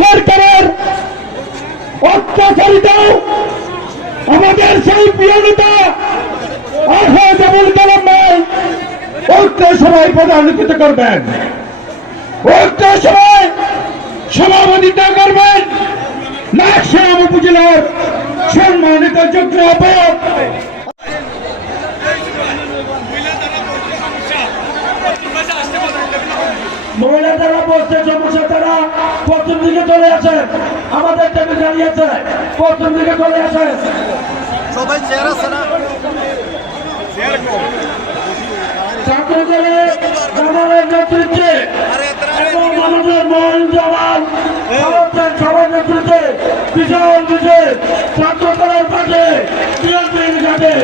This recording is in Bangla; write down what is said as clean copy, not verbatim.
সরকারের অত্যাচারিত আমাদের সেই প্রিয় নেতা আবুল কালাম ভাই ঐক্য সভায় প্রধান নেতৃত্ব করবেন, ঐক্য সভায় সভাপতিত্ব করবেন লাকসাম উপজেলার সম্মানিত যোগ্য আহ্বায়ক মহিলা যারা বসছে সমস্যা তারা প্রথম দিকে চলে আসে, আমাদের টেবিল দাঁড়িয়েছে প্রথম দিকে চলে আসে। সবাই চেয়ার আছে না ছাত্রদলের আমাদের নেতৃত্বে এবং আমাদের মহান জওয়ান সবার নেতৃত্বে বিশাল বিজয় ছাত্রদলের পাশে বিএনপির কাছে